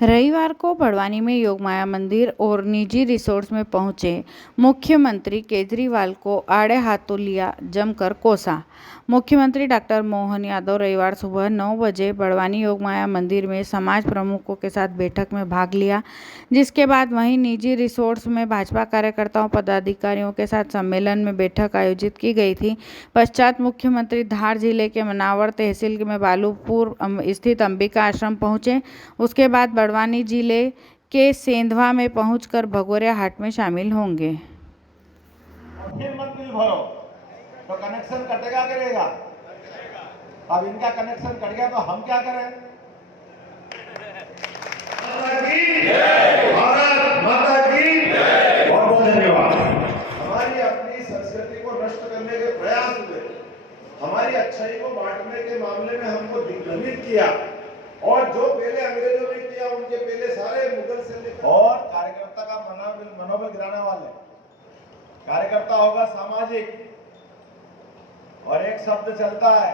रविवार को बड़वानी में योगमाया मंदिर और निजी रिसोर्ट्स में पहुंचे मुख्यमंत्री केजरीवाल को आड़े हाथों लिया जमकर कोसा। मुख्यमंत्री डॉक्टर मोहन यादव रविवार सुबह 9 बजे बड़वानी योगमाया मंदिर में समाज प्रमुखों के साथ बैठक में भाग लिया, जिसके बाद वहीं निजी रिसोर्ट्स में भाजपा कार्यकर्ताओं पदाधिकारियों के साथ सम्मेलन में बैठक आयोजित की गई थी। पश्चात मुख्यमंत्री धार जिले के मनावर तहसील में बालूपुर स्थित अंबिका आश्रम पहुंचे। उसके बाद बड़वानी जिले के सेंधवा में पहुंचकर भगोरिया हाट में शामिल होंगे। फिर मत बिल भरो तो कनेक्शन कटेगा करेगा। अब इनका कनेक्शन कट गया तो हम क्या करें? भारत माता की बहुत बहुत धन्यवाद। हमारी अपनी संस्कृति को नष्ट करने के प्रयास हुए, हमारी अच्छाई को बांटने के मामले में हमको दिग्भ्रमित किया, और जो पहले अंग्रेजों ने किया उनके पहले सारे मुगल से और कार्यकर्ता का मनोबल गिराने वाले। कार्यकर्ता होगा सामाजिक, और एक शब्द चलता है,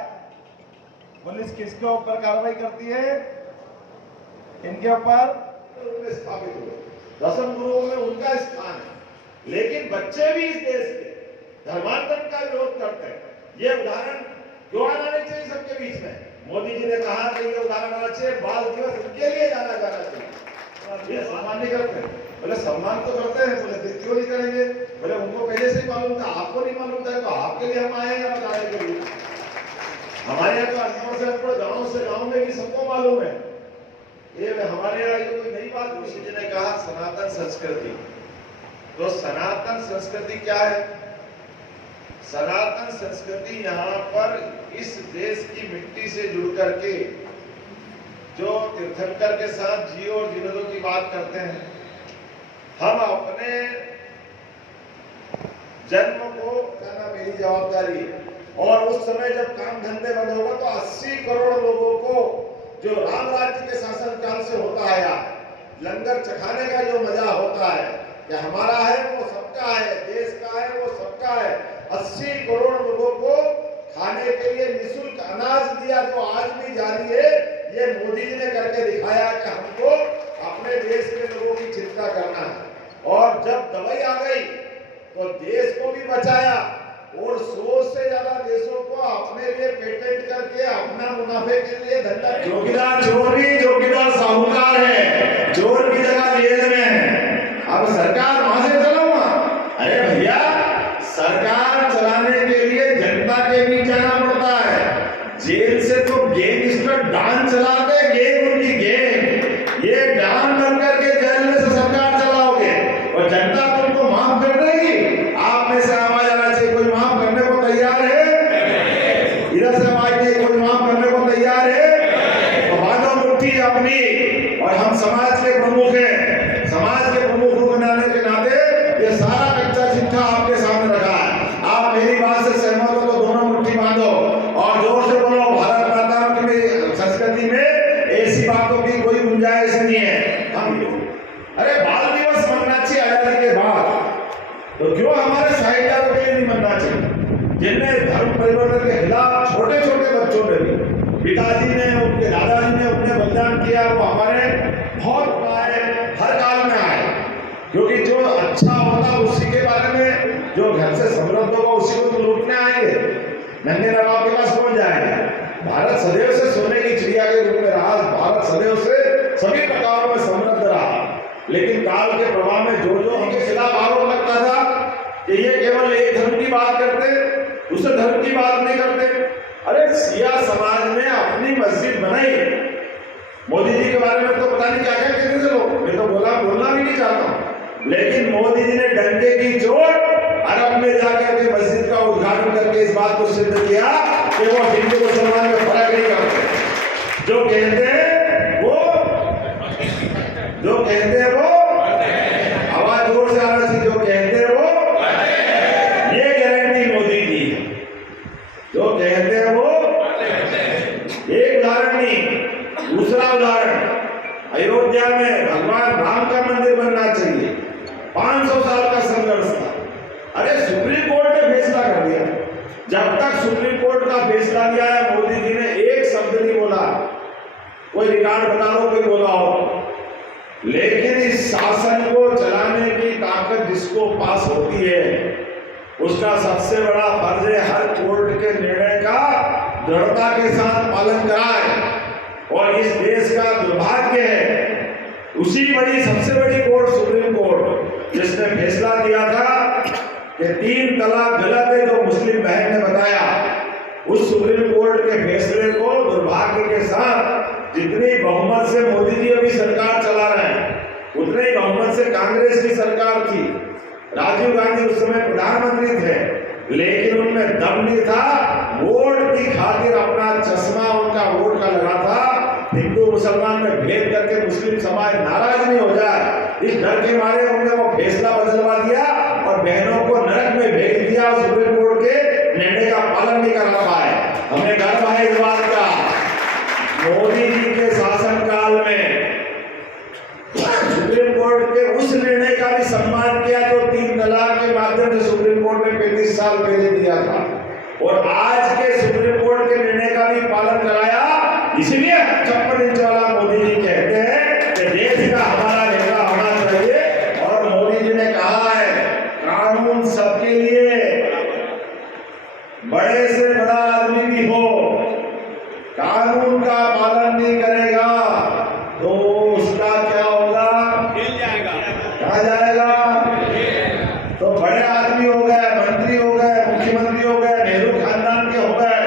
पुलिस किसके ऊपर कार्रवाई करती है? इनके ऊपर स्थापित हुए दसम गुरुओं में उनका स्थान है। लेकिन बच्चे भी इस देश के धर्मांतरण का विरोध करते हैं। ये उदाहरण क्यों आना नहीं चाहिए सबके बीच में? मोदी जी ने कहा कि ये उदाहरण आना चाहिए, बाल दिवस इनके लिए जाना चाहिए। ये सम्मान नहीं करते। बोले सम्मान तो करते हैं, बोले क्यों नहीं करेंगे? बोले उनको पहले से ही मालूम था, आपको नहीं मालूम था, तो आपके लिए हम आए हैं बताने के लिए। हमारे यहाँ तो अनपढ़ से अनपढ़ गाँव में भी सबको मालूम है। ये हमारे यहाँ ये कोई नई बात ऋषि जी ने कहा सनातन संस्कृति। तो सनातन संस्कृति क्या है? सनातन संस्कृति यहाँ पर इस देश की मिट्टी से जुड़ करके जो तीर्थंकर के साथ जियो और जीने की बात करते हैं, हम अपने जन्म को करना मेरी जवाबदारी है। और उस समय जब काम धंधे बंद होगा तो 80 करोड़ लोगों को जो राम राज्य के शासन काल से होता आया लंगर चखाने का जो मजा होता है कि हमारा है वो सबका है, देश का है वो सबका है। 80 करोड़ लोगों को खाने के लिए निःशुल्क अनाज दिया जो आज भी जारी है। ये मोदी जी ने करके दिखाया कि हमको अपने देश के लोगों की चिंता करना है। और जब दवाई आ गई तो देश को भी बचाया, और 100 से ज्यादा देशों को अपने लिए पेटेंट करके अपना मुनाफे के लिए धंधा। जोगीदार चोर नहीं, जोगीदार साहूकार है, चोर की जगह जेल में है। अब सरकार वहां से चलाऊंगा? अरे भैया, सरकार चलाने के लिए जनता के बीच जाना पड़ता है। जेल से तो गैंगस्टर डान चलाते, गैंग उनकी गैंग। ये डान बनकर के जेल में से सरकार चलाओगे और जनता तुमको माफ कर देगी। आप में से आवाज आना चाहिए, कोई माफ करने को तैयार है? इधर से आवाज नहीं, कोई माफ करने को तैयार है? तो बांधो मुट्ठी अपनी। और हम समाज के प्रमुख हैं, समाज के प्रमुख बनाने के नाते ये सारा कच्चा चिट्ठा आपके सामने रखा है। आप मेरी बात से सहमत हो तो दोनों मुट्ठी बांधो और जोर से बोलो, भारत माता की संस्कृति में ऐसी बातों की कोई गुंजाइश नहीं है। हम अरे बाल दिवस मनना चाहिए आजादी के बाद, तो क्यों हमारे साहित्यकारों के लिए नहीं मनना चाहिए? जिनने धर्म परिवर्तन के खिलाफ छोटे छोटे बच्चों ने भी, पिताजी ने उनके दादाजी ने अपने बलिदान किया, वो हमारे बहुत आए, हर काल में आए। क्योंकि जो अच्छा होता उसी के बारे में, जो घर से समृद्ध होगा उसी को तो लूटने आएंगे, नंगे नवाब के पास पहुंच जाएंगे। भारत सदैव से सोने की चिड़िया के रूप में रहा, भारत सदैव से सभी प्रकारों में समृद्ध रहा। लेकिन काल के प्रभाव में जो जो उनके खिलाफ आरोप लगता था कि ये केवल एक धर्म की बात करते, दूसरे धर्म की बात नहीं करते। अरे सिया समाज में अपनी मस्जिद बनाई। मोदी जी के बारे में तो पता नहीं क्या क्या कहते थे लोग, मैं तो बोलना भी नहीं चाहता। लेकिन मोदी जी ने डंडे की चोट अरब में जाकर के मस्जिद का उद्घाटन करके इस बात को सिद्ध किया कि वो हिंदू मुसलमान में फर्क नहीं करते। जो कहते हैं वो आवाज जोर से आना चाहिए, जो कहते हैं वो, ये गारंटी मोदी की है। जो कहते हैं वो, एक उदाहरण नहीं, दूसरा उदाहरण, अयोध्या में भगवान राम का मंदिर बनना चाहिए, 500 साल का संघर्ष था। अरे सुप्रीम कोर्ट ने फैसला कर दिया। जब तक सुप्रीम कोर्ट का फैसला दिया है मोदी जी ने एक शब्द नहीं बोला। कोई रिकॉर्ड बता दो, कोई बोला हो लेकिन इस शासन को चलाने की ताकत जिसको पास होती है उसका सबसे बड़ा फर्ज है हर कोर्ट के निर्णय का दृढ़ता के साथ पालन कराए। और इस देश का दुर्भाग्य है उसी सबसे बड़ी कोर्ट सुप्रीम कोर्ट जिसने फैसला दिया था कि 3 तलाक गलत है जो मुस्लिम बहन ने बताया, उस सुप्रीम कोर्ट के फैसले को दुर्भाग्य के साथ जितनी बहुमत से मोदी जी अभी सरकार चला रहे हैं उतने ही बहुमत से कांग्रेस की सरकार थी। राजीव गांधी उस समय प्रधानमंत्री थे, लेकिन उनमें दम नहीं था। वोट की खातिर अपना चश्मा उनका वोट का लगा था, हिंदू मुसलमान में भेद करके मुस्लिम समाज नाराज नहीं हो जाए, इस डर के मारे उन्होंने वो फैसला बदलवा दिया और बहनों को नरक में भेज दिया। सुप्रीम कोर्ट के निर्णय का पालन नहीं कर पाए। हमें गर्व है इस बात का। मोदी जी के शासनकाल में सुप्रीम कोर्ट के उस निर्णय का भी सम्मान किया जो 3 तलाक के माध्यम से सुप्रीम कोर्ट ने 35 साल पहले दिया था, और आज के सुप्रीम कोर्ट के निर्णय का भी पालन कराया। इसलिए 56 इंच वाला मोदी जी कहते हैं कि देश का हमारा नेता होना चाहिए। और मोदी जी ने कहा है कानून सबके लिए, बड़े से बड़ा आदमी भी हो, कानून का पालन नहीं करेगा तो उसका क्या होगा, कहा जाएगा। तो बड़े आदमी हो गए, मंत्री हो गए, मुख्यमंत्री हो गए, नेहरू खानदान के हो गए,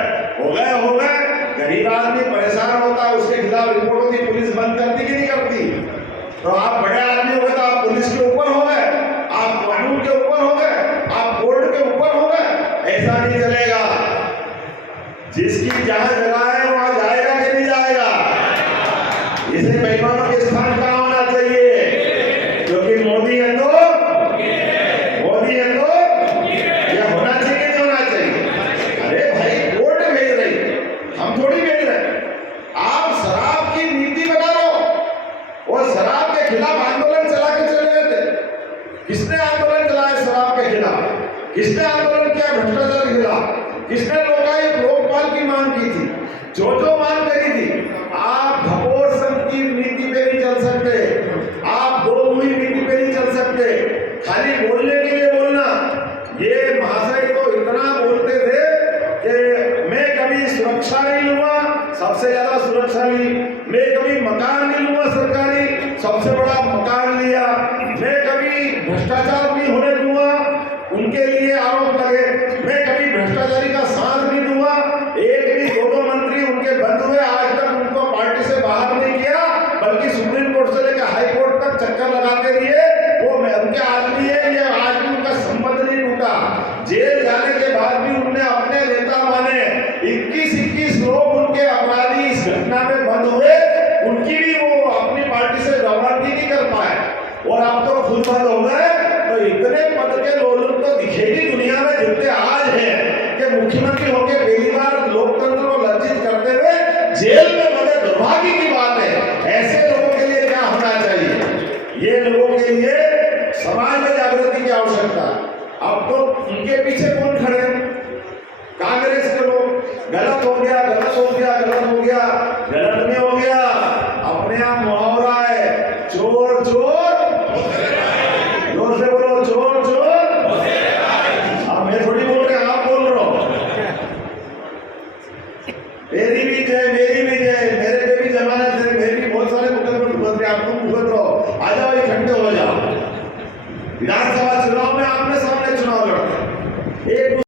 गरीब आदमी परेशान होता है, उसके खिलाफ रिपोर्ट होती, पुलिस बंद करती कि नहीं करती। तो आप बड़े आदमी हो गए तो आप पुलिस के ऊपर हो गए, आप कानून के ऊपर हो गए, आप कोर्ट के ऊपर हो गए। ऐसा नहीं चलेगा। जिसकी जहां जगह है वहां जाएगा कि नहीं जाएगा। इसे बेईमानों के स्थान कहां होना चाहिए, क्योंकि मोदी है तो ये होना चाहिए कि नहीं होना चाहिए। अरे भाई कोर्ट भेज रही, हम थोड़ी भेज रहे। आप शराब की नीति बना लो और शराब के खिलाफ आंदोलन चला के चले गए थे। किसने आंदोलन चलाया शराब के खिलाफ, किसने आंदोलन किया भ्रष्टाचार के खिलाफ, किसने लोकपाल की मांग की थी, जो मांग करी थी। आप घपोर संघ की नीति पे नहीं चल सकते, आप दो मुही नीति पे नहीं चल सकते। खाली बोलने के लिए बोलना। ये महाशय तो इतना बोलते थे कि मैं कभी सुरक्षा नहीं लूंगा, सबसे ज्यादा सुरक्षा ली, मैं कभी मकान नहीं लूंगा सरकारी, सबसे बड़ा मकान लिया, मैं कभी भ्रष्टाचार नहीं होने दूंगा, उनके लिए आरोप लगे, मैं कभी भ्रष्टाचारी का साथ नहीं दूंगा। एक भी 2 मंत्री उनके बंद हुए, आज तक उनको पार्टी से बाहर नहीं किया, बल्कि सुप्रीम कोर्ट से लेकर हाई कोर्ट तक चक्कर लगाते रहिए। वो उनके आदमी है, ये आज भी उनका संबंध नहीं टूटा। जेल जाने के बाद भी उन्होंने अपने नेता माने, 21 लोग उनके अपराधी इस घटना में बंद हुए, उनकी भी वो अपनी पार्टी से रवानगी नहीं कर पाए, और आप तो खुद बंद हो गए। तो इतने पद के लोग तो दिखेगी दुनिया में जितने आज हैं कि मुख्यमंत्री होकर पहली बार लोकतंत्र को लज्जित करते हुए जेल में बंधे, दुर्भाग्य की बात है। ऐसे लोगों के लिए क्या होना चाहिए, ये लोगों के लिए समाज में जागृति की आवश्यकता। अब तो उनके पीछे कौन खड़े हैं, कांग्रेस के लोग। गलत हो गया, गलत हो गया, गलत हो गया, गलत नहीं हो गया, अपने आप मुहावरा है, चोर चोर, जोर से बोलो, चोर चोर। अब मैं थोड़ी बोल रहा, आप बोल रहे हो। मेरी भी जय, मेरी भी जय, मेरे पे भी जमानत है, मेरे भी बहुत सारे मुकदमे भुगत रहे, आप तुम भुगत रहो, आ जाओ इकट्ठे हो जाओ। विधानसभा चुनाव में आमने सामने चुनाव लड़ते, एक